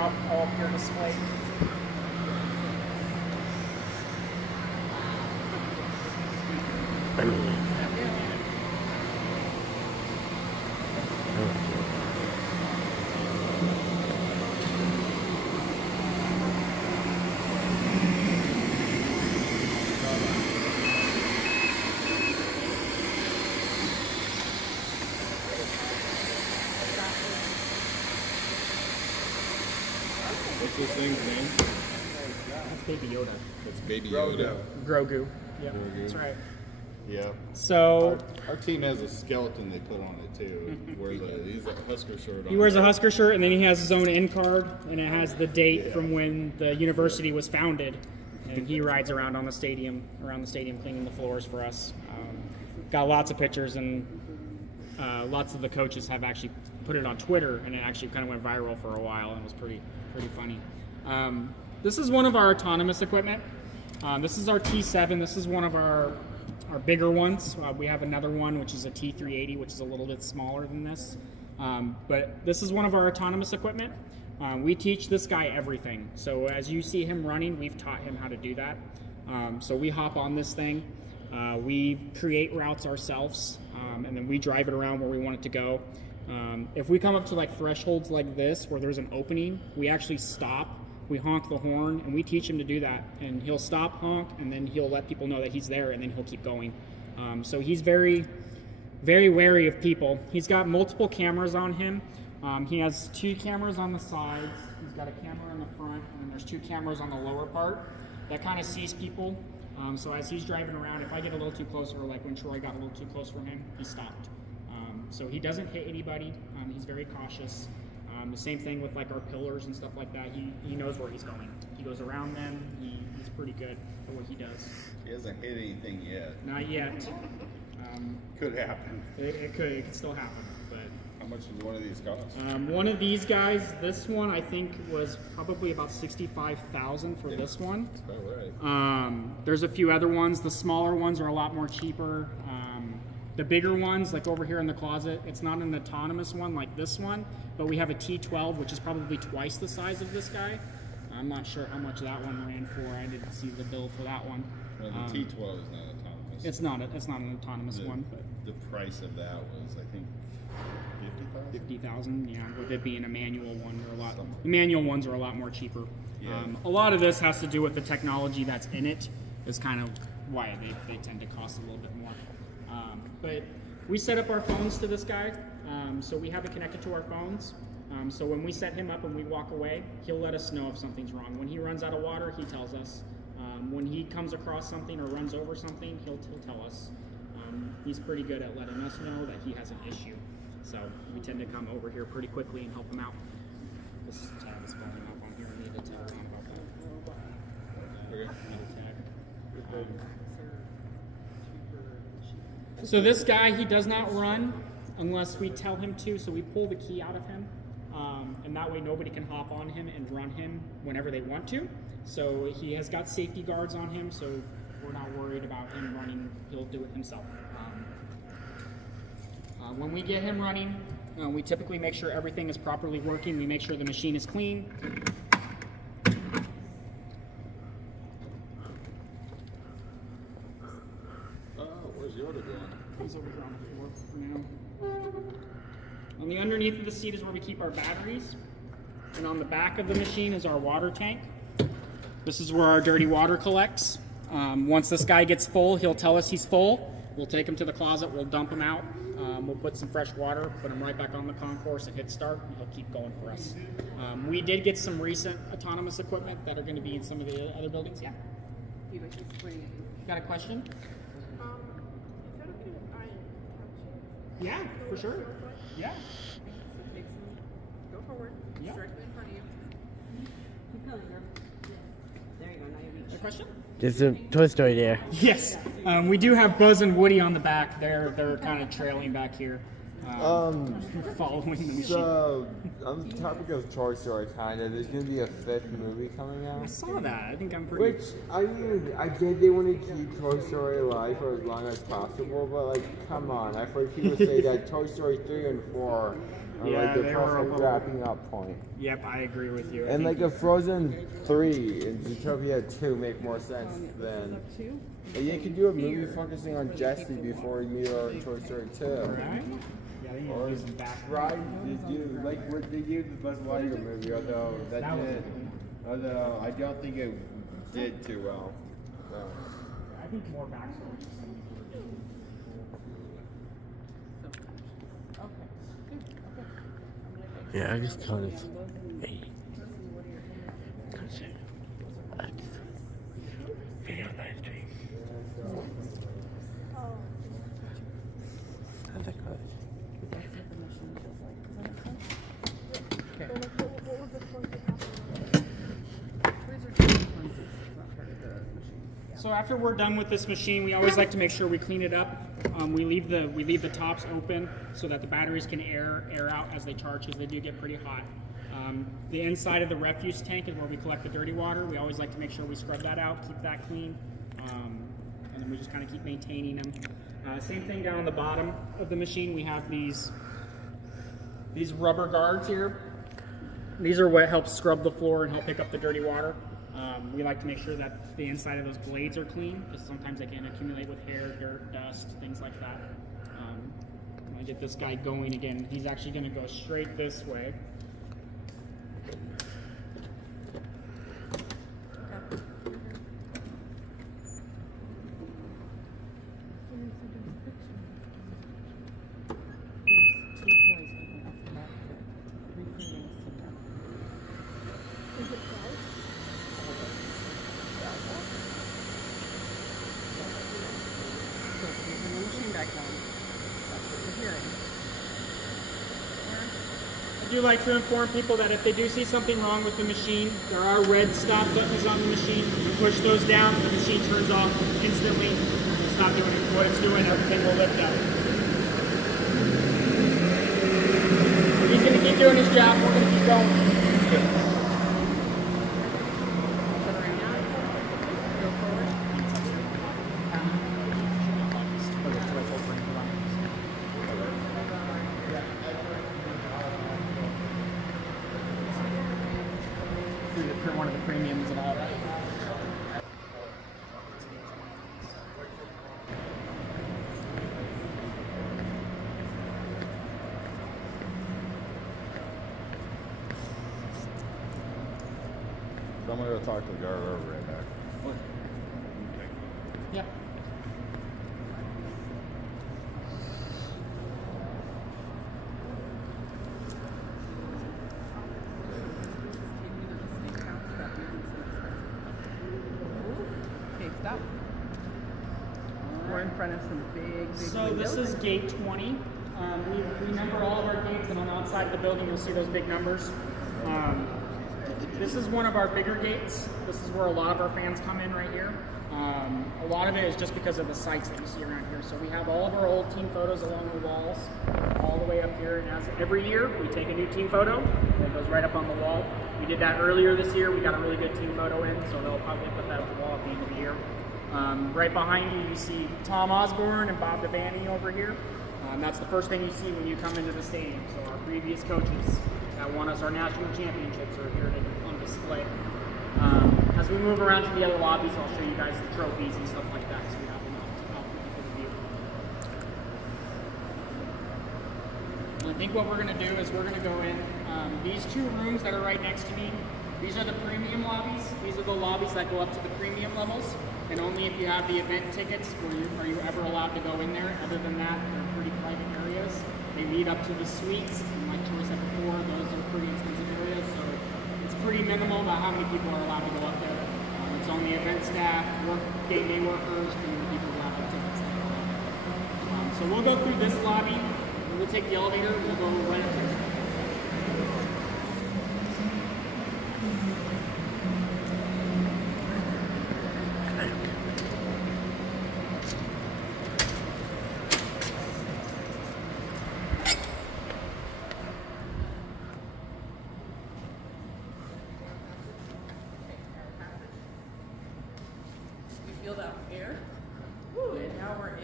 all up here displayed. What's this thing's name? That's Baby Yoda. That's Baby Yoda. Grogu. Yep, Grogu. that's right. Yeah. So our team has a skeleton they put on it too. He's a Husker shirt on. he wears a Husker shirt, and then he has his own end card, and it has the date from when the university was founded. And he rides around on the stadium, cleaning the floors for us. Got lots of pictures, and lots of the coaches have actually put it on Twitter, and it actually kind of went viral for a while, and it was pretty funny. This is one of our autonomous equipment. This is our T7. This is one of our bigger ones. We have another one, which is a T380, which is a little bit smaller than this. But this is one of our autonomous equipment. We teach this guy everything. So as you see him running, we've taught him how to do that. So we hop on this thing. We create routes ourselves, and then we drive it around where we want it to go. If we come up to like thresholds like this, where there's an opening, we actually stop. We honk the horn, and we teach him to do that. And he'll stop, honk, and then he'll let people know that he's there, and then he'll keep going. So he's very, very wary of people. He's got multiple cameras on him. He has 2 cameras on the sides. He's got a camera in the front, and then there's 2 cameras on the lower part that kind of sees people. So as he's driving around, if I get a little too close, or like when Troy got a little too close for him, he stopped. So he doesn't hit anybody. He's very cautious. The same thing with like our pillars and stuff like that. He knows where he's going. He goes around them. He's pretty good for what he does. He hasn't hit anything yet. Not yet. Could happen. It could still happen. But how much does one of these cost? One of these guys, this one I think was probably about $65,000 for this one. That's about right. There's a few other ones. The smaller ones are a lot more cheaper. The bigger ones, like over here in the closet, it's not an autonomous one like this one, but we have a T12, which is probably twice the size of this guy. I'm not sure how much that one ran for. I didn't see the bill for that one. Well, the T12 is not autonomous. It's not an autonomous one. But the price of that was, I think, $50,000. Yeah, with it being a manual one, the manual ones are a lot more cheaper. Yeah. A lot of this has to do with the technology that's in it. Is kind of why they tend to cost a little bit more. But we set up our phones to this guy, so we have it connected to our phones. So when we set him up and we walk away, he'll let us know if something's wrong. When he runs out of water, he tells us. When he comes across something or runs over something, he'll tell us. He's pretty good at letting us know that he has an issue. So we tend to come over here pretty quickly and help him out. This tab is falling off on here. I need to tell him about that. Okay. Need a tag. So this guy, he does not run unless we tell him to, so we pull the key out of him, and that way nobody can hop on him and run him whenever they want to. So he has got safety guards on him, so we're not worried about him running. He'll do it himself. When we get him running, we typically make sure everything is properly working. We make sure the machine is clean. Where's Yoda going? He's over here on the floor for now. On the underneath of the seat is where we keep our batteries. And on the back of the machine is our water tank. This is where our dirty water collects. Once this guy gets full, he'll tell us he's full. We'll take him to the closet, we'll dump him out. We'll put some fresh water, put him right back on the concourse and hit start, and he'll keep going for us. We did get some recent autonomous equipment that are going to be in some of the other buildings. Yeah? You guys explain. Got a question? Is that okay if I touch it? Yeah, for sure. Yeah. Go forward. Yeah. Directly in front of you. Keep going, girl. There you go. Now you reach. A question? There's a Toy Story there. Yes. We do have Buzz and Woody on the back. They're kind of trailing back here. Following the machine. So, on the topic of Toy Story, there's going to be a 5th movie coming out. I saw that. I think I'm pretty... Which, I mean, I get they want to keep Toy Story alive for as long as possible, but, like, come on. I've heard people say that Toy Story 3 and 4 Or Yeah, like the they were a perfect little- wrapping up point. Yep, I agree with you. I And think like a Frozen 3 and Zootopia 2 make more sense than. And you could do a movie focusing on Jesse before we meet her in Toy Story 2. right? Yeah, they need to do some back. Right, they do. Like what they did with the Buzz Lightyear movie, although that That was did. Although I don't think it did too well. So. I think more backstory. Yeah, I just call it. Hey. Video live stream. How's that called? So after we're done with this machine, we always like to make sure we clean it up. We leave the tops open so that the batteries can air out as they charge, because they do get pretty hot. The inside of the refuse tank is where we collect the dirty water. We always like to make sure we scrub that out, keep that clean, and then we just kind of keep maintaining them. Same thing down on the bottom of the machine. We have these rubber guards here. These are what helps scrub the floor and help pick up the dirty water. We like to make sure that the inside of those blades are clean, because sometimes they can accumulate with hair, dirt, dust, things like that. I'm gonna get this guy going again. He's actually gonna go straight this way. I do like to inform people that if they do see something wrong with the machine, there are red stop buttons on the machine. You push those down, the machine turns off instantly. It's not doing what it's doing, everything will lift up. So he's going to keep doing his job, we're going to keep going. One of the premiums and all that. So I'm gonna go talk to the guard over right back. Yeah. Stop. We're in front of some big So windows. this is gate 20. We number all of our gates, and on the outside of the building you'll see those big numbers. This is one of our bigger gates. This is where a lot of our fans come in right here. A lot of it is just because of the sites that you see around here. So we have all of our old team photos along the walls, all the way up here. And as every year, we take a new team photo, and it goes right up on the wall. We did that earlier this year. We got a really good team photo in, so they'll probably put that up the wall at the end of the year. Right behind you, you see Tom Osborne and Bob Devaney over here. That's the first thing you see when you come into the stadium. So our previous coaches that won us our national championships are here on display. As we move around to the other lobbies, I'll show you guys the trophies and stuff like that, so we have them out for the view. And I think what we're going to do is we're going to go in. These two rooms that are right next to me, these are the premium lobbies. These are the lobbies that go up to the premium levels. And only if you have the event tickets are you ever allowed to go in there. Other than that, they're pretty private areas. They lead up to the suites. And like Troy said before, those are pretty expensive areas. So it's pretty minimal about how many people are allowed to go up there. It's only event staff, game day workers, and the people who have the tickets that go up there. So we'll go through this lobby. We'll take the elevator. We'll go right up there. Feel that air? Woo, and now we're on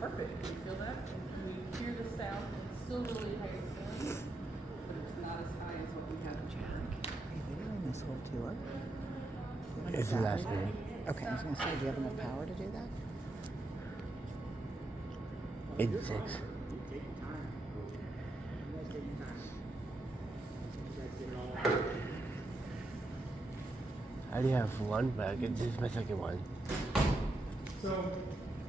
carpet. Can you feel that? Can you hear the sound still really high, but it's not as high as what we have in Jack. Are you videoing this whole tour? It's the last day. Okay, I was gonna say, do you have enough power to do that? 86. I already have one, but this is my second one. So,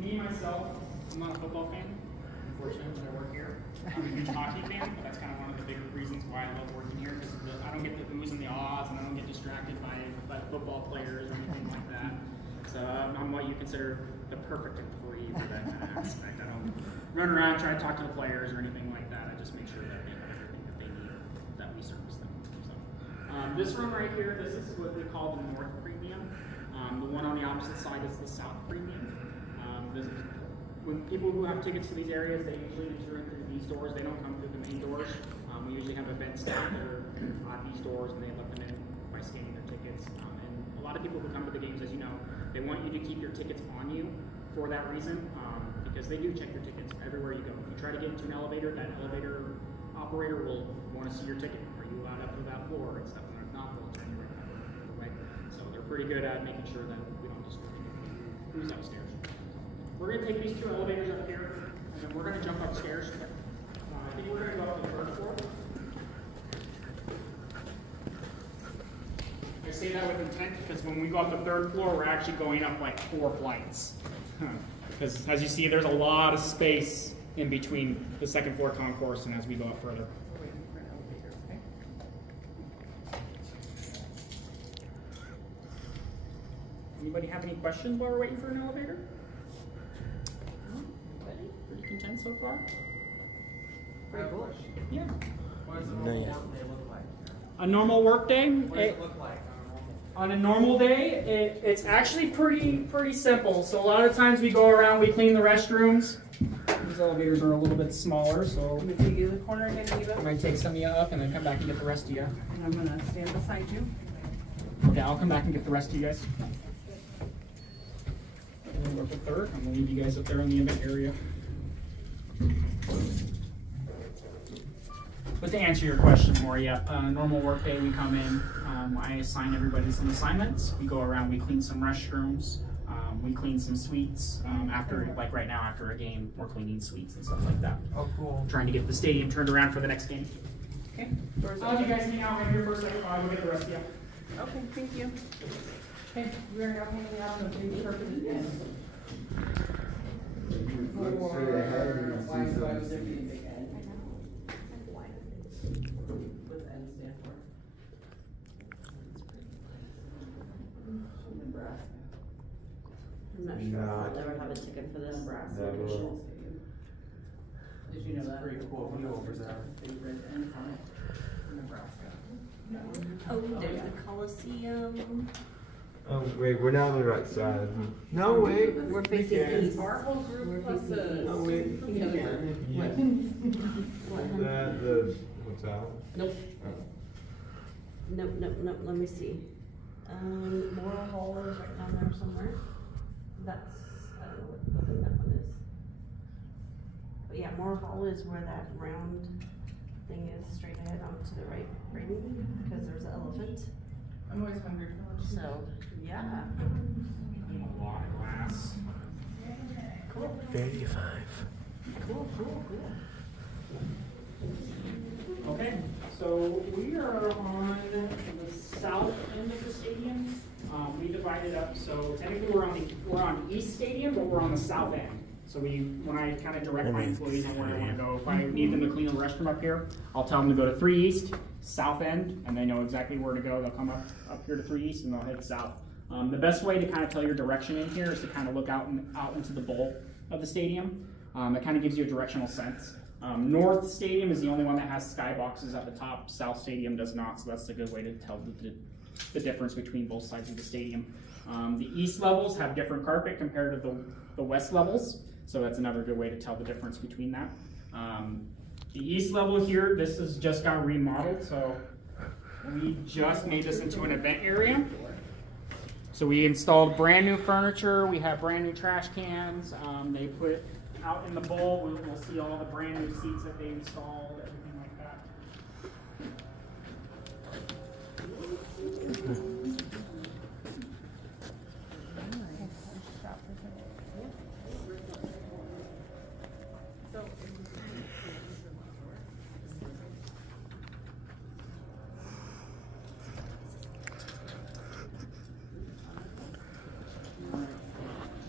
me, myself, I'm not a football fan, unfortunately, but I work here. I'm a huge hockey fan, but that's kind of one of the bigger reasons why I love working here, because I don't get the oohs and the ahs, and I don't get distracted by football players or anything like that. So I'm what you consider the perfect employee for that kind of aspect. I don't run around trying to talk to the players or anything like that. I just make sure that they have everything that they need, that we service them. So, this room right here, this is what they call the North Premium. The one on the opposite side is the South Premium. When people who have tickets to these areas, they usually enter in through these doors. They don't come through the main doors. We usually have event staff that are at these doors, and they let them in by scanning their tickets. And a lot of people who come to the games, as you know, they want you to keep your tickets on you for that reason, because they do check your tickets everywhere you go. If you try to get into an elevator, that elevator operator will want to see your ticket. Are you allowed up to that floor and stuff? And if not, they'll turn you right back around, right? So they're pretty good at making sure that we don't disturb anybody who's upstairs. We're going to take these two elevators up here, and then we're going to jump upstairs. I think we're going to go up to the first floor. I say that with intent because when we go up the third floor, we're actually going up like 4 flights. Because as you see, there's a lot of space in between the second floor concourse and as we go up further. Waiting for an elevator, okay? Anybody have any questions while we're waiting for an elevator? No? Anybody? Pretty content so far? Pretty cool. Yeah. What does a No, normal yeah. work day look like? A normal work day? What does it look like on a normal day? On a normal day, it's actually pretty simple. So a lot of times we go around, we clean the restrooms. These elevators are a little bit smaller, so I'm gonna take you to the corner again, I Eva. might take some of you up and then come back and get the rest of you. And I'm gonna stand beside you. Okay, I'll come back and get the rest of you guys. And then we're up at third. I'm gonna leave you guys up there in the event area. But to answer your question more, yeah, normal work day, we come in, I assign everybody some assignments. We go around, we clean some restrooms, we clean some suites. After, like right now, after a game, we're cleaning suites and stuff like that. Oh, cool. Trying to get the stadium turned around for the next game. Okay. I'll let you guys hang out right here for a second while I go get the rest of you. Okay, thank you. Okay, we're hanging out in the big carpet again. Look straight ahead and you see something. I'm not sure if I'll ever have a ticket for this. Never. Did you know that? Pretty cool view over there. Favorite endpoint in Nebraska. Oh, there's the Coliseum. Oh wait, we're not on the right side. No wait, We're facing east. Our whole group We're plus facing the. east. Oh wait, The other group. yeah. What, Is hun? that the hotel? Nope. Nope, let me see. Moral Hall is right down there somewhere. That's, I don't know what building that one is. But yeah, Moore Hall is where that round thing is, straight ahead on to the right, because there's an elephant. I'm always hungry for lunch. So, yeah. A lot of glass. Cool. 35. Cool. Okay, so we are on the south end of the stadium. We divided up, so technically we're on the east stadium, but we're on the south end. So when I kind of direct my employees on where I want to go, if I need them to clean the restroom up here, I'll tell them to go to 3 East, south end, and they know exactly where to go. They'll come up here to 3 East and they'll head south. The best way to kind of tell your direction in here is to kind of look out into the bowl of the stadium. It kind of gives you a directional sense. North Stadium is the only one that has skyboxes at the top. South Stadium does not, so that's a good way to tell the difference between both sides of the stadium. The east levels have different carpet compared to the west levels, so that's another good way to tell the difference between that. The east level here, this has just got remodeled, so we just made this into an event area. So we installed brand new furniture, we have brand new trash cans, they put out in the bowl, we'll see all the brand new seats that they installed, everything like that.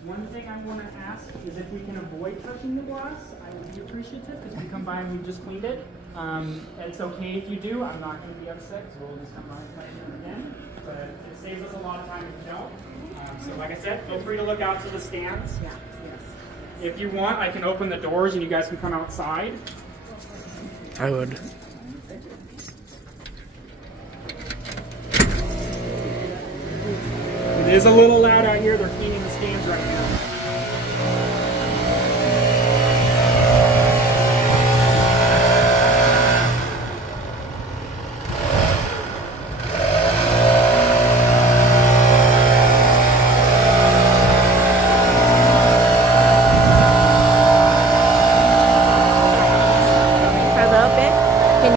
One thing I want to ask is if we can avoid touching the glass, I would be appreciative because we come by and we just cleaned it. It's okay if you do. I'm not going to be upset because we'll just come by and touch it again. But it saves us a lot of time if you don't. So like I said, feel free to look out to the stands. Yeah, yes. If you want, I can open the doors and you guys can come outside. I would. It is a little loud out here. They're cleaning the stands right now.